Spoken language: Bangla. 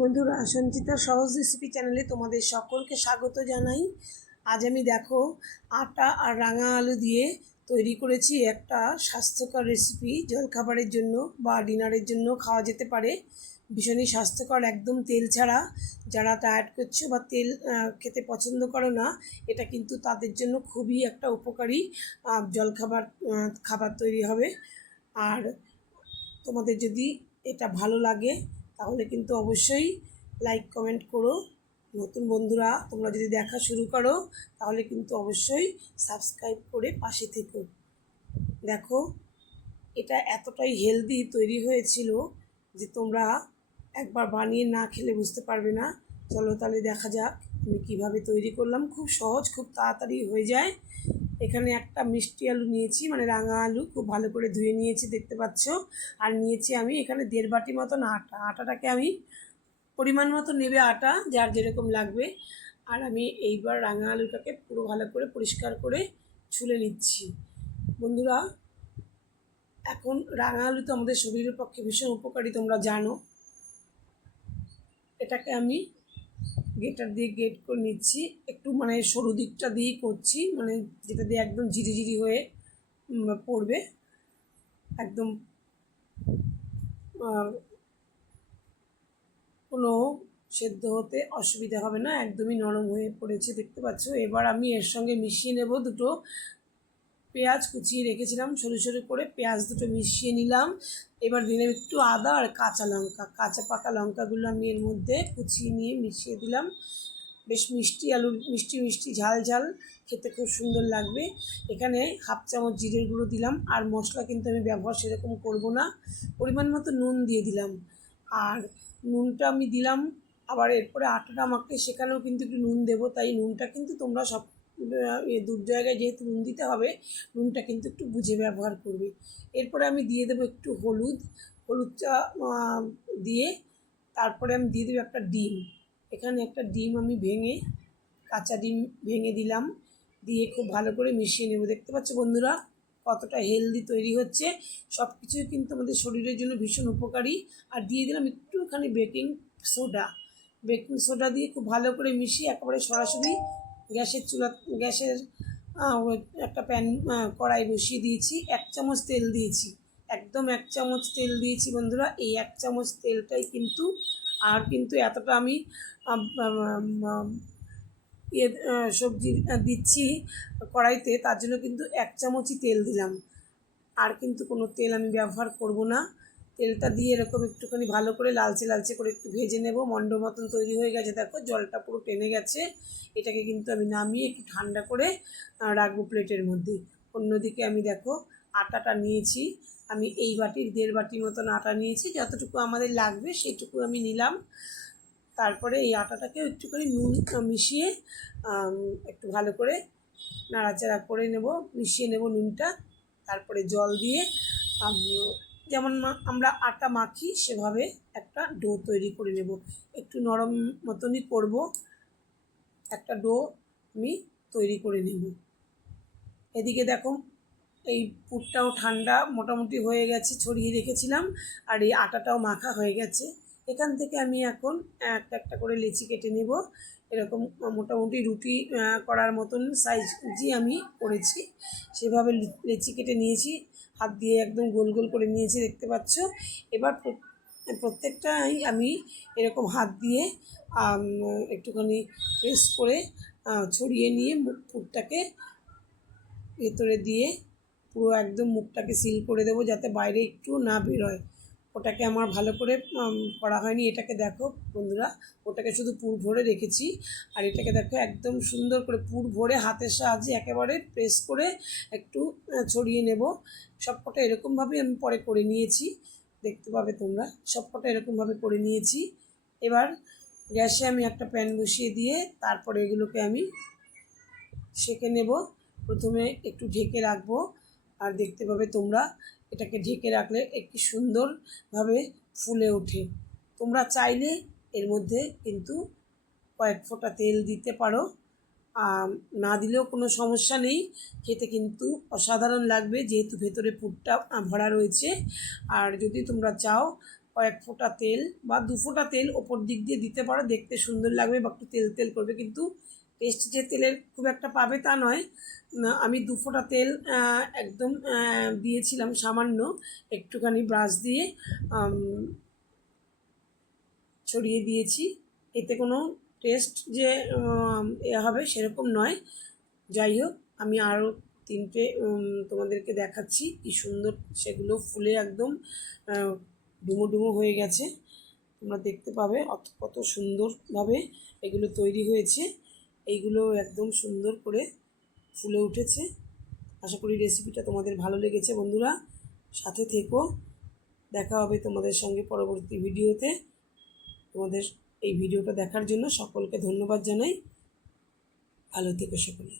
বন্ধুরা, সঞ্চিতার সহজ রেসিপি চ্যানেলে তোমাদের সকলকে স্বাগত জানাই। আজ আমি দেখো আটা আর রাঙা আলু দিয়ে তৈরি করেছি একটা স্বাস্থ্যকর রেসিপি। জলখাবারের জন্য বা ডিনারের জন্য খাওয়া যেতে পারে। ভীষণই স্বাস্থ্যকর, একদম তেল ছাড়া। যারা ডায়েট করছো বা তেল খেতে পছন্দ করো না, এটা কিন্তু তাদের জন্য খুবই একটা উপকারী জলখাবার খাবার তৈরি হবে। আর তোমাদের যদি এটা ভালো লাগে তাহলে কিন্তু অবশ্যই লাইক কমেন্ট করো। নতুন বন্ধুরা তোমরা যদি দেখা শুরু করো তাহলে কিন্তু অবশ্যই সাবস্ক্রাইব করে পাশে থেকো। দেখো, এটা এতটাই হেলদি তৈরি হয়েছিল যে তোমরা একবার বানিয়ে না খেলে বুঝতে পারবে না। চলো তাহলে দেখা যাক আমি কীভাবে তৈরি করলাম। খুব সহজ, খুব তাড়াতাড়ি হয়ে যায়। এখানে একটা মিষ্টি আলু নিয়েছি, মানে রাঙা আলু, খুব ভালো করে ধুয়ে নিয়েছি, দেখতে পাচ্ছ। আর নিয়েছি আমি এখানে 1.5 বাটি মতন আটাটাকে আমি পরিমাণ মতো নেবে আটা, যার যেরকম লাগবে। আর আমি এইবার রাঙা আলুটাকে পুরো ভালো করে পরিষ্কার করে ছুলে নিচ্ছি। বন্ধুরা, এখন রাঙা আলু তো আমাদের শরীরের পক্ষে ভীষণ উপকারী, তোমরা জানো। এটাকে আমি গ্রেটার দিয়ে গ্রেট করে নিচ্ছি, একটু মানে সরু দিকটা দিয়েই করছি, মানে যেটা দিয়ে একদম ঝিরিঝিরি হয়ে পড়বে। একদম কোনো সেদ্ধ হতে অসুবিধা হবে না, একদমই নরম হয়ে পড়েছে, দেখতে পাচ্ছ। এবার আমি এর সঙ্গে মিশিয়ে নেব দুটো পেঁয়াজ, কুচিয়ে রেখেছিলাম সরু সরু করে, পেঁয়াজ দুটো মিশিয়ে নিলাম। এবার দিলাম একটু আদা আর কাঁচা লঙ্কা, কাঁচা পাকা লঙ্কাগুলো আমি এর মধ্যে কুচিয়ে নিয়ে মিশিয়ে দিলাম। বেশ মিষ্টি আলু, মিষ্টি মিষ্টি ঝাল ঝাল, খেতে খুব সুন্দর লাগবে। এখানে 1/2 চামচ জিরের গুঁড়ো দিলাম। আর মশলা কিন্তু আমি ব্যবহার সেরকম করব না। পরিমাণ মতো নুন দিয়ে দিলাম। আর নুনটা আমি দিলাম, আবার এরপরে আটাটা আমাকে সেখানেও কিন্তু একটু নুন দেবো, তাই নুনটা কিন্তু তোমরা সব দু জায়গায় যেহেতু নুন দিতে হবে, নুনটা কিন্তু একটু বুঝে ব্যবহার করবে। এরপরে আমি দিয়ে দেবো একটু হলুদটা দিয়ে তারপরে আমি দিয়ে দেবো একটা ডিম। এখানে একটা ডিম আমি কাঁচা ডিম ভেঙে দিলাম, দিয়ে খুব ভালো করে মিশিয়ে নেব। দেখতে পাচ্ছ বন্ধুরা কতটা হেলদি তৈরি হচ্ছে। সব কিছুই কিন্তু আমাদের শরীরের জন্য ভীষণ উপকারী। আর দিয়ে দিলাম একটুখানি বেকিং সোডা দিয়ে খুব ভালো করে মিশিয়ে একেবারে সরাসরি গ্যাসের একটা কড়াই বসিয়ে দিয়েছি। 1 চামচ তেল দিয়েছি, একদম 1 চামচ তেল দিয়েছি বন্ধুরা। এই 1 চামচ তেলটাই কিন্তু, আর কিন্তু এতটা আমি সবজি দিচ্ছি কড়াইতে, তার জন্য কিন্তু 1 চামচই তেল দিলাম। আর কিন্তু কোনো তেল আমি ব্যবহার করব না। তেলটা দিয়ে এরকম একটুখানি ভালো করে লালচে লালচে করে একটু ভেজে নেব। মণ্ড মতন তৈরি হয়ে গেছে, দেখো জলটা পুরো টেনে গেছে। এটাকে কিন্তু আমি নামিয়ে একটু ঠান্ডা করে রাখবো প্লেটের মধ্যে। অন্যদিকে আমি দেখো আটাটা নিয়েছি, আমি এই বাটির 1.5 বাটি মতন আটা নিয়েছি, যতটুকু আমাদের লাগবে সেইটুকু আমি নিলাম। তারপরে এই আটাটাকে একটুখানি নুন মিশিয়ে একটু ভালো করে নাড়াচাড়া করে নেব, মিশিয়ে নেব নুনটা। তারপরে জল দিয়ে যেমন আমরা আটা মাখি সেভাবে একটা ডো তৈরি করে নেব। একটু নরম মতনই করব, একটা ডো আমি তৈরি করে নেব। এদিকে দেখো এই পুরটাও ঠান্ডা মোটামুটি হয়ে গেছে, ছড়িয়ে রেখেছিলাম। আর এই আটাটাও মাখা হয়ে গেছে। এখান থেকে আমি এখন একটা একটা করে লেচি কেটে নেব। এরকম মোটামুটি রুটি করার মতন সাইজই আমি করেছি, সেভাবে লেচি কেটে নিয়েছি। হাত দিয়ে একদম গোল গোল করে নিয়েছি, দেখতে পাচ্ছ। এবার প্রত্যেকটাই আমি এরকম হাত দিয়ে একটুখানি প্রেস করে ছড়িয়ে নিয়ে পুরটাকে ভেতরে দিয়ে পুরো একদম মুখটাকে সিল করে দেবো, যাতে বাইরে একটু না বেরোয়। ওটাকে আমার ভালো করে করা হয়নি। এটাকে দেখো বন্ধুরা, ওটাকে শুধু পুর ভরে রেখেছি। আর এটাকে দেখো একদম সুন্দর করে পুর ভরে হাতের সাহায্যে একেবারে প্রেস করে একটু ছড়িয়ে নেব। সবকটা এরকমভাবে আমি পরে করে নিয়েছি, দেখতে পাবে তোমরা। সবকটা এরকমভাবে করে নিয়েছি। এবার গ্যাসে আমি একটা প্যান বসিয়ে দিয়ে তারপরে এগুলোকে আমি সেঁকে নেব। প্রথমে একটু ঢেকে রাখবো, আর দেখতে পাবে তোমরা এটাকে ঢেকে রাখলে একটু সুন্দরভাবে ফুলে ওঠে। তোমরা চাইলে এর মধ্যে কিন্তু কয়েক ফোঁটা তেল দিতে পারো, না দিলেও কোনো সমস্যা নেই। খেতে কিন্তু অসাধারণ লাগবে, যেহেতু ভেতরে পুরটা ভরা রয়েছে। আর যদি তোমরা চাও কয়েক ফোঁটা তেল বা 2 ফোঁটা তেল ওপর দিক দিয়ে দিতে পারো, দেখতে সুন্দর লাগবে বা একটু তেল তেল করবে, কিন্তু টেস্ট যে তেলের খুব একটা পাবে তা নয়। আমি 2 ফোঁটা তেল একদম দিয়েছিলাম সামান্য, একটুখানি ব্রাশ দিয়ে ছড়িয়ে দিয়েছি। এতে কোনো টেস্ট যে হবে সেরকম নয়। যাই হোক, আমি আরও 3টে তোমাদেরকে দেখাচ্ছি কি সুন্দর সেগুলো ফুলে একদম ডুমো ডুমো হয়ে গেছে। তোমরা দেখতে পাবে কত সুন্দরভাবে এগুলো তৈরি হয়েছে। এইগুলো একদম সুন্দর করে ফুলে উঠেছে। আশা করি রেসিপিটা তোমাদের ভালো লেগেছে বন্ধুরা, সাথে থেকো। দেখা হবে তোমাদের সঙ্গে পরবর্তী ভিডিওতে। তোমাদের এই ভিডিওটা দেখার জন্য সকলকে ধন্যবাদ জানাই। ভালো থেকো সকলে।